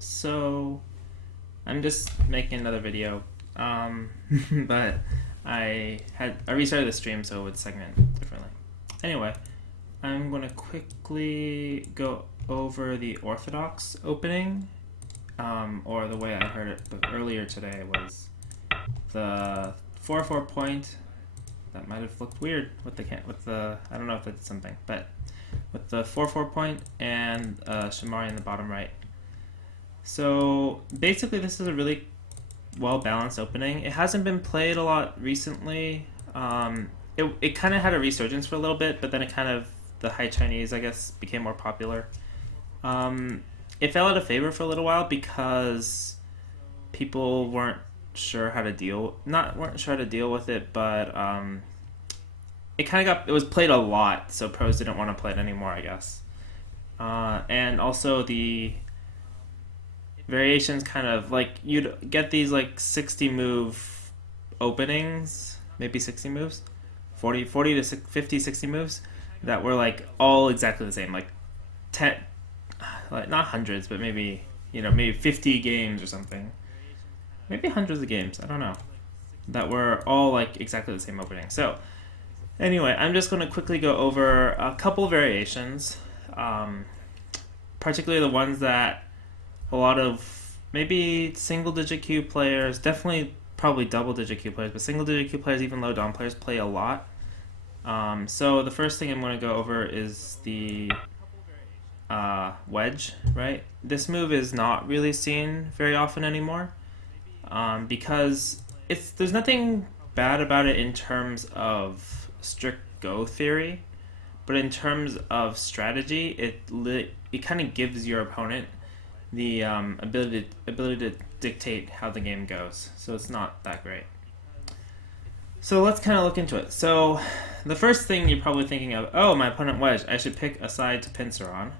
So I'm just making another video, but I restarted the stream so it would segment differently. Anyway, I'm gonna quickly go over the Orthodox opening, or the way I heard it earlier today was the 4-4 point. That might have looked weird with the I don't know if it's something, but with the 4-4 point and Shamari in the bottom right. So basically, this is a really well-balanced opening. It hasn't been played a lot recently. It kind of had a resurgence for a little bit, but then the High Chinese, I guess, became more popular. It fell out of favor for a little while because people weren't sure how to deal with it, but it was played a lot, so pros didn't want to play it anymore, I guess. And also the variations kind of like you'd get these like 60 move openings, maybe 60 moves, 40 to 50, 60 moves that were like all exactly the same, like 10, like not hundreds, but maybe 50 games or something, maybe hundreds of games, I don't know, that were all like exactly the same opening. So anyway, I'm just going to quickly go over a couple variations, particularly the ones that a lot of maybe single-digit Q players, definitely probably double-digit Q players, but single-digit Q players, even low dom players, play a lot. So the first thing I'm going to go over is the Wedge, right? This move is not really seen very often anymore, because there's nothing bad about it in terms of strict go theory, but in terms of strategy, it kind of gives your opponent the ability to dictate how the game goes. So it's not that great. So let's kind of look into it. So the first thing you're probably thinking of, oh, my opponent Wedge, I should pick a side to pincer on.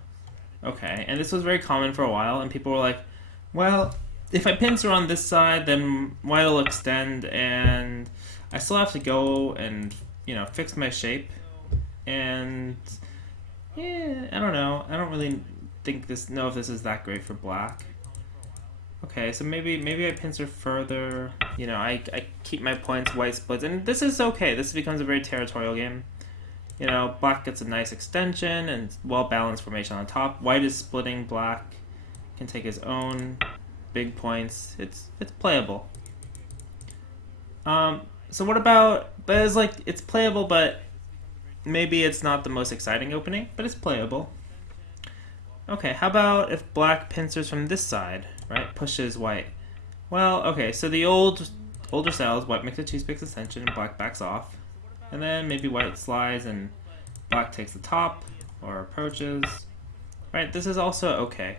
Okay, and this was very common for a while, and people were like, well, if I pincer on this side, then white will extend, and I still have to go and fix my shape. And yeah, I don't know. I don't really know if this is that great for black. Okay, so maybe I pincer further. I keep my points, white splits, and this is okay. This becomes a very territorial game. Black gets a nice extension and well-balanced formation on top. White is splitting, black can take his own big points. It's playable. So what about, but it's playable, but maybe it's not the most exciting opening, but it's playable. Okay, how about if black pincers from this side, right? Pushes white. Well, okay, so the older styles, white makes a 2-space extension and black backs off. And then maybe white slides and black takes the top or approaches. Right, this is also okay.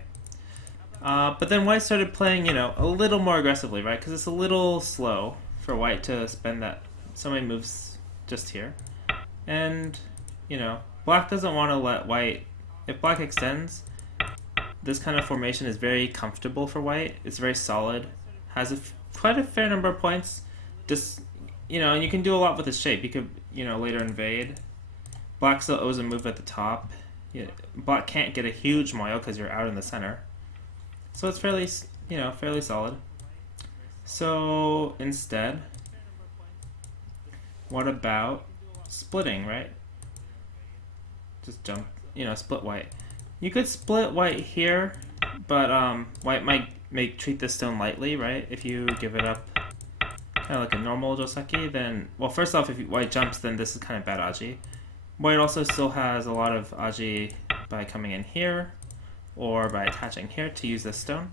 But then white started playing, a little more aggressively, right? Because it's a little slow for white to spend so many moves just here. And, black doesn't want to let white, if black extends, this kind of formation is very comfortable for white. It's very solid, has quite a fair number of points. Just, and you can do a lot with this shape. You could, later invade. Black still owes a move at the top. Black can't get a huge moil because you're out in the center. So it's fairly solid. So instead, what about splitting, right? Just jump, split white. You could split white here, but white might treat this stone lightly, right? If you give it up kind of like a normal Joseki, then, well, first off, if white jumps, then this is kind of bad Aji. White also still has a lot of Aji by coming in here, or by attaching here to use this stone.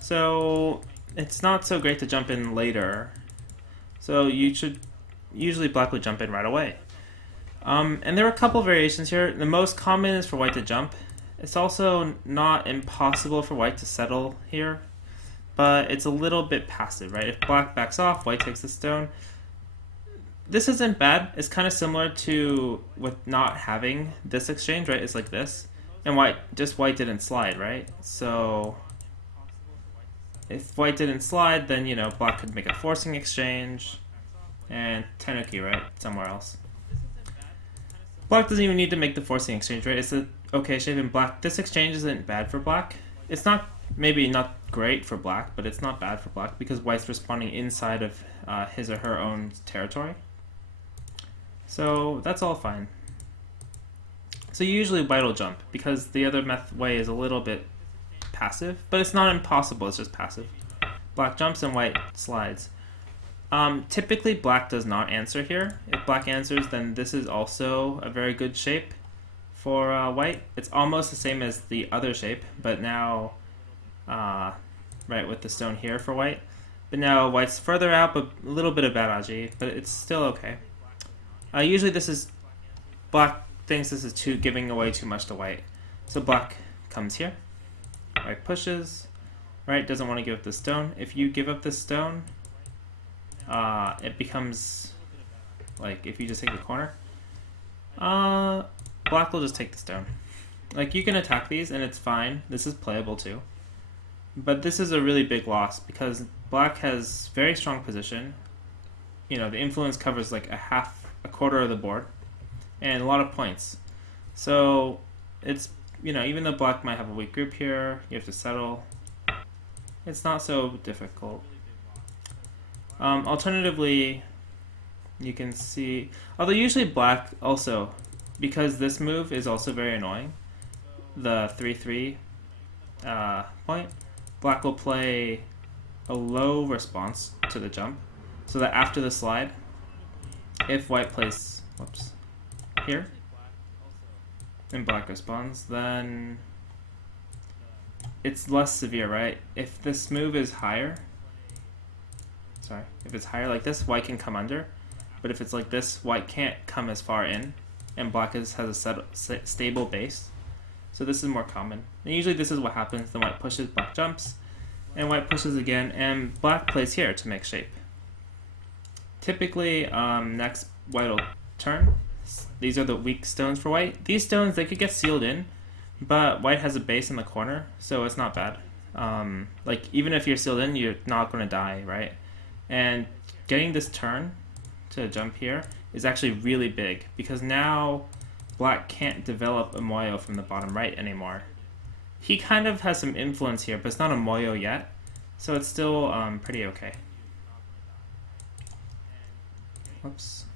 So it's not so great to jump in later. So usually black would jump in right away. And there are a couple variations here. The most common is for white to jump. It's also not impossible for white to settle here, but it's a little bit passive, right? If black backs off, white takes the stone. This isn't bad. It's kind of similar to with not having this exchange, right? It's like this. And white didn't slide, right? So if white didn't slide, then, black could make a forcing exchange and tenuki, right? Somewhere else. Black doesn't even need to make the forcing exchange, right? It's a okay shape in black. This exchange isn't bad for black. It's not maybe not great for black, but it's not bad for black because white's responding inside of his or her own territory. So that's all fine. So usually white will jump because the other way is a little bit passive, but it's not impossible, it's just passive. Black jumps and white slides. Typically black does not answer here. If black answers, then this is also a very good shape for white. It's almost the same as the other shape, but now, right, with the stone here for white. But now white's further out, but a little bit of bad agi, but it's still okay. Usually this is, black thinks this is giving away too much to white. So black comes here, white pushes, right, doesn't want to give up the stone. If you give up this stone, it becomes, like, if you just take the corner, black will just take the stone. Like, you can attack these and it's fine. This is playable too. But this is a really big loss because black has very strong position. You know, the influence covers like a quarter of the board and a lot of points. So it's, you know, even though black might have a weak group here, you have to settle. It's not so difficult. Alternatively, you can see, although usually black also, because this move is also very annoying, the 3-3 point, black will play a low response to the jump, so that after the slide, if white plays, whoops, here, and black responds, then it's less severe, right? If this move is higher, if it's higher like this, white can come under, but if it's like this, white can't come as far in, and black has a stable base. So this is more common. And usually this is what happens. Then white pushes, black jumps, and white pushes again, and black plays here to make shape. Typically, next white will turn. These are the weak stones for white. These stones, they could get sealed in, but white has a base in the corner, so it's not bad. Like, even if you're sealed in, you're not going to die, right? And getting this turn to jump here is actually really big because now black can't develop a moyo from the bottom right anymore. He kind of has some influence here, but it's not a moyo yet, so it's still pretty okay. Whoops.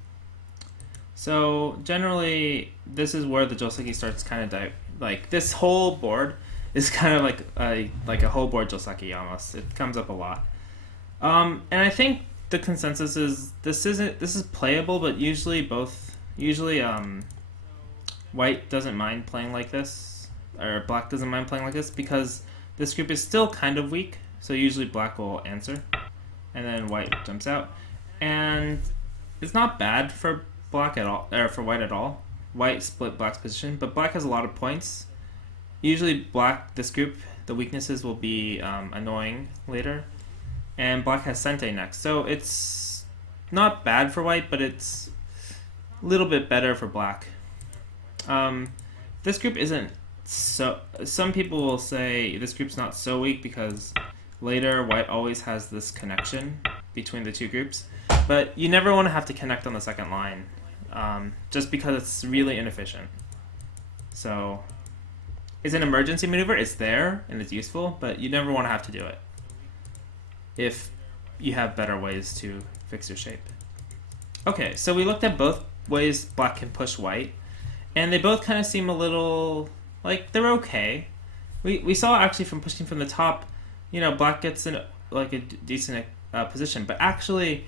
So generally, this is where the joseki starts kind of like this whole board is kind of like a whole board joseki almost. It comes up a lot. And I think the consensus is this is playable, but usually white doesn't mind playing like this, or black doesn't mind playing like this because this group is still kind of weak. So usually black will answer, and then white jumps out, and it's not bad for black at all, or for white at all. White split black's position, but black has a lot of points. Usually black, this group, the weaknesses will be annoying later. And black has Sente next. So it's not bad for white, but it's a little bit better for black. This group isn't so... Some people will say this group's not so weak because later white always has this connection between the two groups. But you never want to have to connect on the second line, just because it's really inefficient. So it's an emergency maneuver. It's there and it's useful, but you never want to have to do it if you have better ways to fix your shape. Okay, so we looked at both ways black can push white, and they both kind of seem a little like they're okay. We saw actually from pushing from the top, you know, black gets in like a decent position, but actually,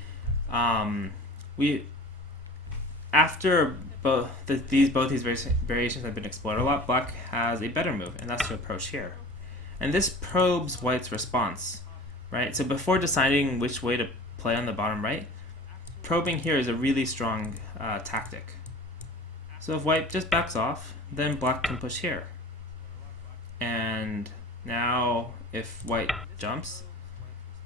after both these variations have been explored a lot, black has a better move, and that's to approach here, and this probes white's response. Right, so before deciding which way to play on the bottom right, probing here is a really strong tactic. So if white just backs off, then black can push here. And now if white jumps,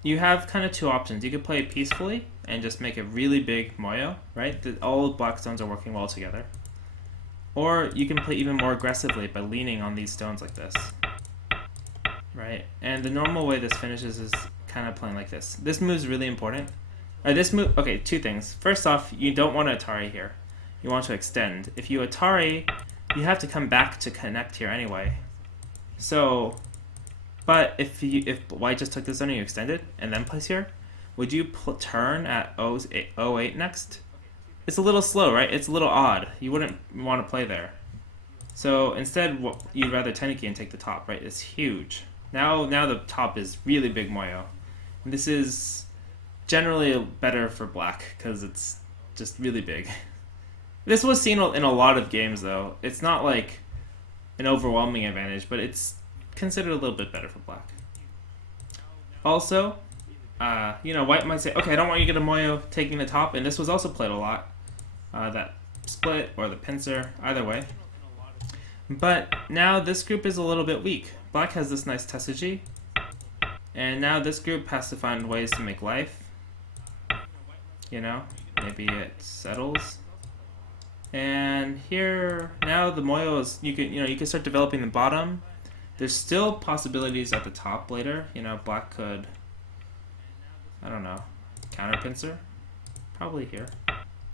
you have kind of two options. You could play it peacefully and just make a really big moyo, right? All black stones are working well together. Or you can play even more aggressively by leaning on these stones like this. Right, and the normal way this finishes is kind of playing like this. This move is really important. Okay, two things. First off, you don't want to Atari here. You want to extend. If you Atari, you have to come back to connect here anyway. So But if white just took this zone and you extended and then place here, would you turn at 08 next? It's a little slow, right? It's a little odd. You wouldn't want to play there. So instead, you'd rather Tenuki and take the top, right? It's huge. Now the top is really big Moyo. And this is generally better for black because it's just really big. This was seen in a lot of games, though. It's not like an overwhelming advantage, but it's considered a little bit better for black. Also, white might say, okay, I don't want you to get a Moyo taking the top, and this was also played a lot. That split or the pincer, either way. But now this group is a little bit weak. Black has this nice Tesuji, and now this group has to find ways to make life. Maybe it settles. And here now the Moyo is you can start developing the bottom. There's still possibilities at the top later. Black could, I don't know, counter pincer, probably here.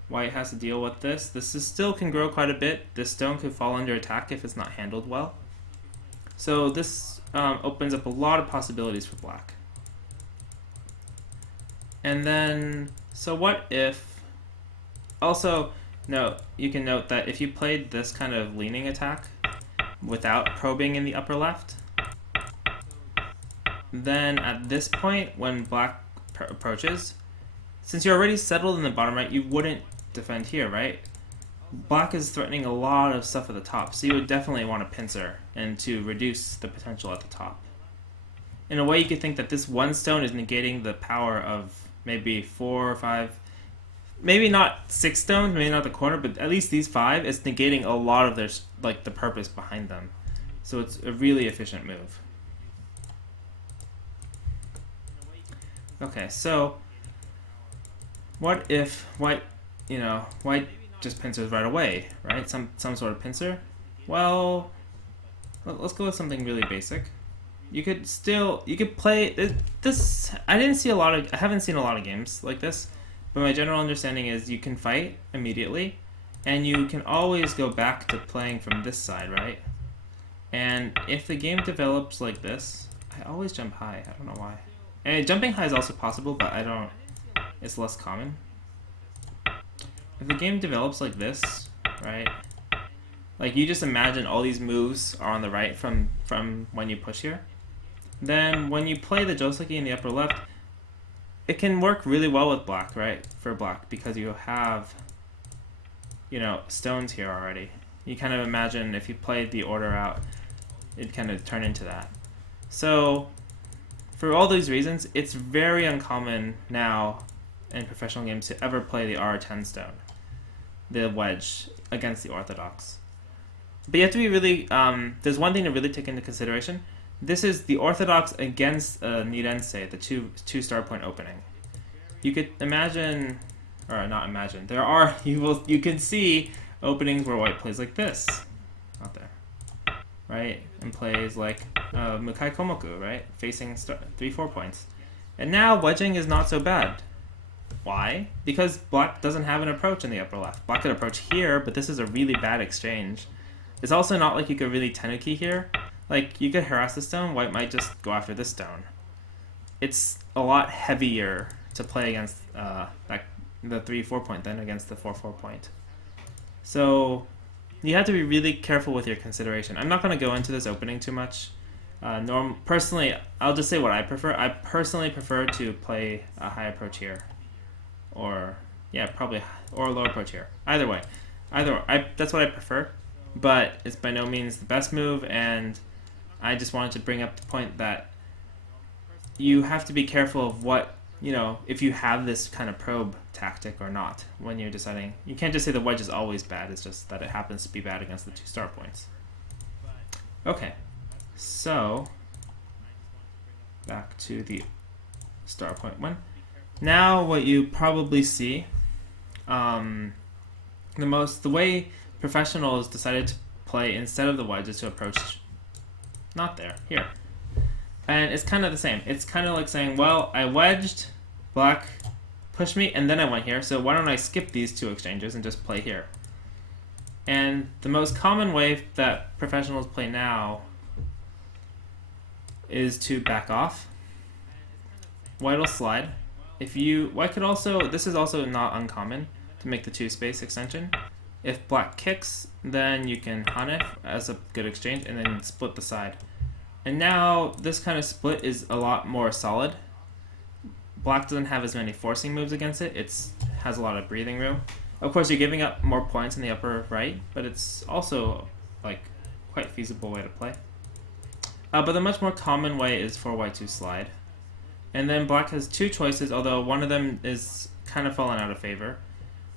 White has to deal with this. This still can grow quite a bit. This stone could fall under attack if it's not handled well. So this opens up a lot of possibilities for black. And then, so what if, also, you can note that if you played this kind of leaning attack without probing in the upper left, then at this point when black approaches, since you're already settled in the bottom right, you wouldn't defend here, right? Black is threatening a lot of stuff at the top, so you would definitely want to pincer and to reduce the potential at the top. In a way, you could think that this one stone is negating the power of maybe 4 or 5, maybe not 6 stones, maybe not the corner, but at least these 5 is negating a lot of their, the purpose behind them. So it's a really efficient move. Okay, so what if white just pincers right away, right? Some sort of pincer. Well, let's go with something really basic. You could play this. I haven't seen a lot of games like this, but my general understanding is you can fight immediately, and you can always go back to playing from this side, right? And if the game develops like this, I always jump high. I don't know why. And jumping high is also possible, but it's less common. If the game develops like this, right? Like you just imagine all these moves are on the right from when you push here. Then when you play the Joseki in the upper left, it can work really well with black, right? For black, because you have, stones here already. You kind of imagine if you played the order out, it'd kind of turn into that. So for all these reasons, it's very uncommon now in professional games to ever play the R10 stone, the wedge, against the Orthodox. But you have to be really, there's one thing to really take into consideration. This is the Orthodox against Nirensei, the two star point opening. You could imagine, or not imagine, you can see openings where white plays like this, out there, right? And plays like Mukai Komoku, right? Facing 3-4 points. And now wedging is not so bad. Why? Because black doesn't have an approach in the upper left. Black could approach here, but this is a really bad exchange. It's also not like you could really Tenuki here. Like, you could harass the stone, white might just go after this stone. It's a lot heavier to play against the 3-4 point than against the 4-4 point. So you have to be really careful with your consideration. I'm not going to go into this opening too much. Personally, I'll just say what I prefer. I personally prefer to play a high approach here. Or a low approach here. Either way. That's what I prefer. But it's by no means the best move, and I just wanted to bring up the point that you have to be careful of what, if you have this kind of probe tactic or not when you're deciding. You can't just say the wedge is always bad, it's just that it happens to be bad against the 2 star points. Okay, so back to the star point one. Now what you probably see, the way professionals decided to play instead of the wedge is to approach not there, here. And it's kind of the same. It's kind of like saying, well, I wedged, black pushed me, and then I went here, so why don't I skip these 2 exchanges and just play here? And the most common way that professionals play now is to back off. White will slide. White could also, this is also not uncommon, to make the 2-space extension. If black kicks, then you can hanef as a good exchange and then split the side. And now this kind of split is a lot more solid. Black doesn't have as many forcing moves against it. It has a lot of breathing room. Of course, you're giving up more points in the upper right, but it's also like quite feasible way to play. But the much more common way is for white to slide. And then black has two choices, although one of them is kind of fallen out of favor.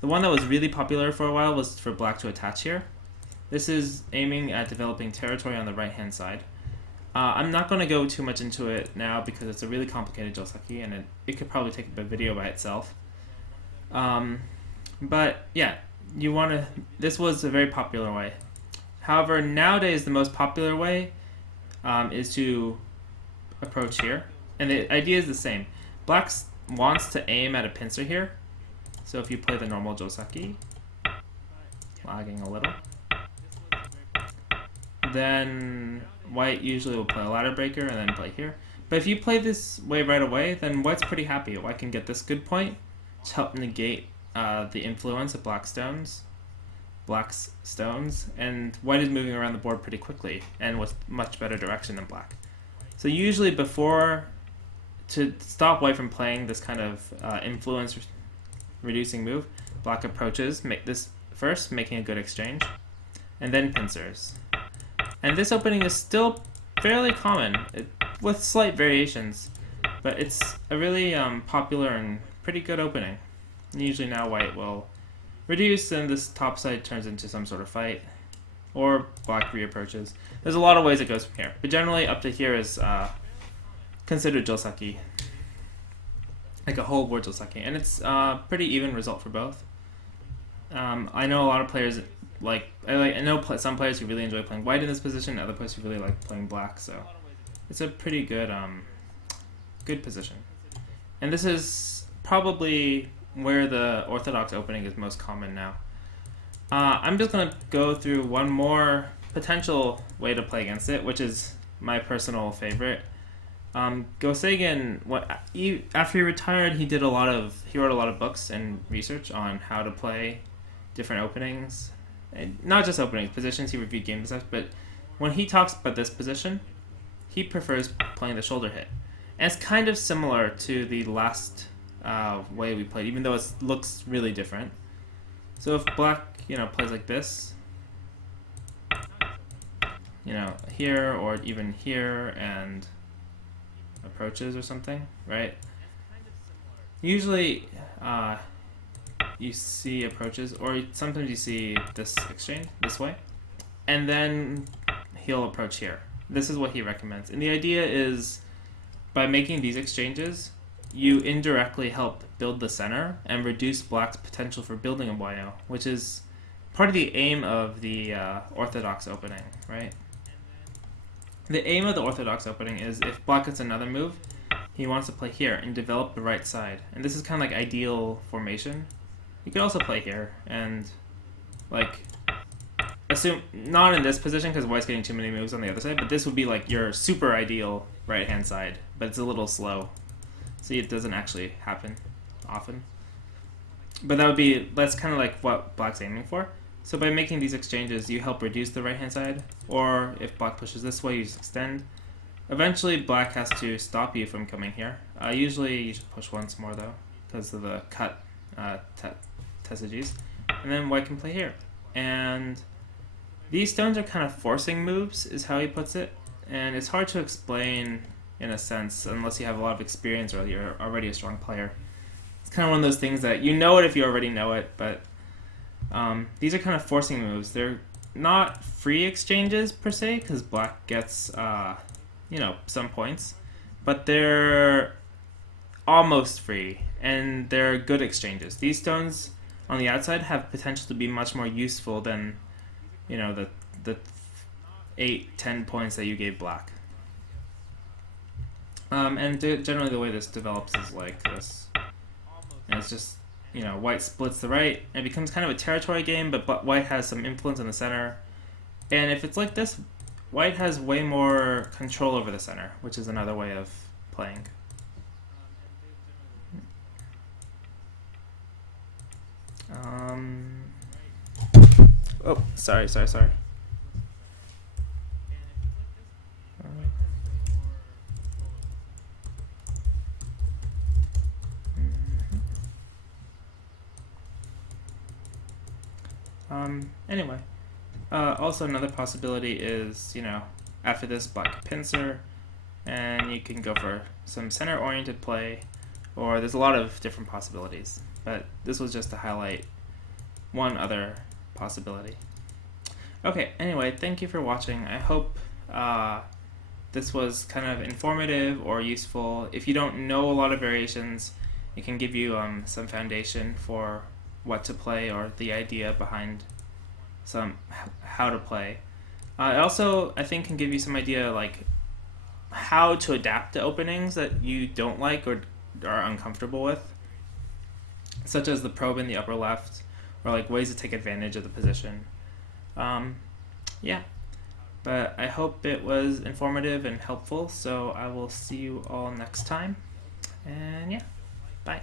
The one that was really popular for a while was for black to attach here. This is aiming at developing territory on the right-hand side. I'm not going to go too much into it now because it's a really complicated joseki and it could probably take a video by itself. But yeah, this was a very popular way. However, nowadays the most popular way is to approach here. And the idea is the same. Black wants to aim at a pincer here. So if you play the normal joseki, lagging a little, then white usually will play a ladder breaker and then play here. But if you play this way right away, then white's pretty happy. White can get this good point to help negate the influence of black's stones, and white is moving around the board pretty quickly and with much better direction than black. So usually to stop white from playing this kind of influence reducing move, black approaches, make this first, making a good exchange, and then pincers. And this opening is still fairly common, with slight variations, but it's a really popular and pretty good opening. And usually now white will reduce and this top side turns into some sort of fight, or black reapproaches. There's a lot of ways it goes from here, but generally up to here is considered joseki, like a whole board joseki, and it's a pretty even result for both. I know a lot of players I know some players who really enjoy playing white in this position, and other players who really like playing black, so it's a pretty good good position. And this is probably where the Orthodox opening is most common now. I'm just going to go through one more potential way to play against it, which is my personal favorite. Gosegan, after he retired, he wrote a lot of books and research on how to play different openings. And not just openings, positions, he reviewed game designs, but when he talks about this position, he prefers playing the shoulder hit. And it's kind of similar to the last way we played, even though it looks really different. So if black, plays like this, here or even here and approaches or something, right? Usually you see approaches, or sometimes you see this exchange this way, and then he'll approach here. This is what he recommends. And the idea is, by making these exchanges, you indirectly help build the center and reduce black's potential for building a boyo, which is part of the aim of the Orthodox opening, right? The aim of the Orthodox opening is if black gets another move, he wants to play here and develop the right side. And this is kind of like ideal formation. You could also play here and assume, not in this position because white's getting too many moves on the other side, but this would be like your super ideal right hand side, but it's a little slow. See, it doesn't actually happen often. But that's kind of like what black's aiming for. So by making these exchanges, you help reduce the right hand side, or if black pushes this way, you just extend. Eventually, black has to stop you from coming here. Usually, you should push once more though, because of the cut tessages. And then white can play here. And these stones are kind of forcing moves, is how he puts it. And it's hard to explain in a sense, unless you have a lot of experience or you're already a strong player. It's kind of one of those things that you know it if you already know it, but these are kind of forcing moves. They're not free exchanges per se, because black gets some points, but they're almost free, and they're good exchanges. These stones on the outside have potential to be much more useful than the 8-10 points that you gave black. And generally the way this develops is like this. And it's just, white splits the right, and it becomes kind of a territory game, but white has some influence in the center. And if it's like this, white has way more control over the center, which is another way of playing. Oh, sorry. Anyway, also another possibility is, after this, black pincer, and you can go for some center-oriented play, or there's a lot of different possibilities, but this was just to highlight one other possibility. Okay, anyway, thank you for watching. I hope this was kind of informative or useful. If you don't know a lot of variations, it can give you some foundation for what to play or the idea behind how to play. It also, I think, can give you some idea like how to adapt to openings that you don't like or are uncomfortable with, such as the probe in the upper left, or like ways to take advantage of the position. Yeah, but I hope it was informative and helpful, so I will see you all next time, and yeah, bye.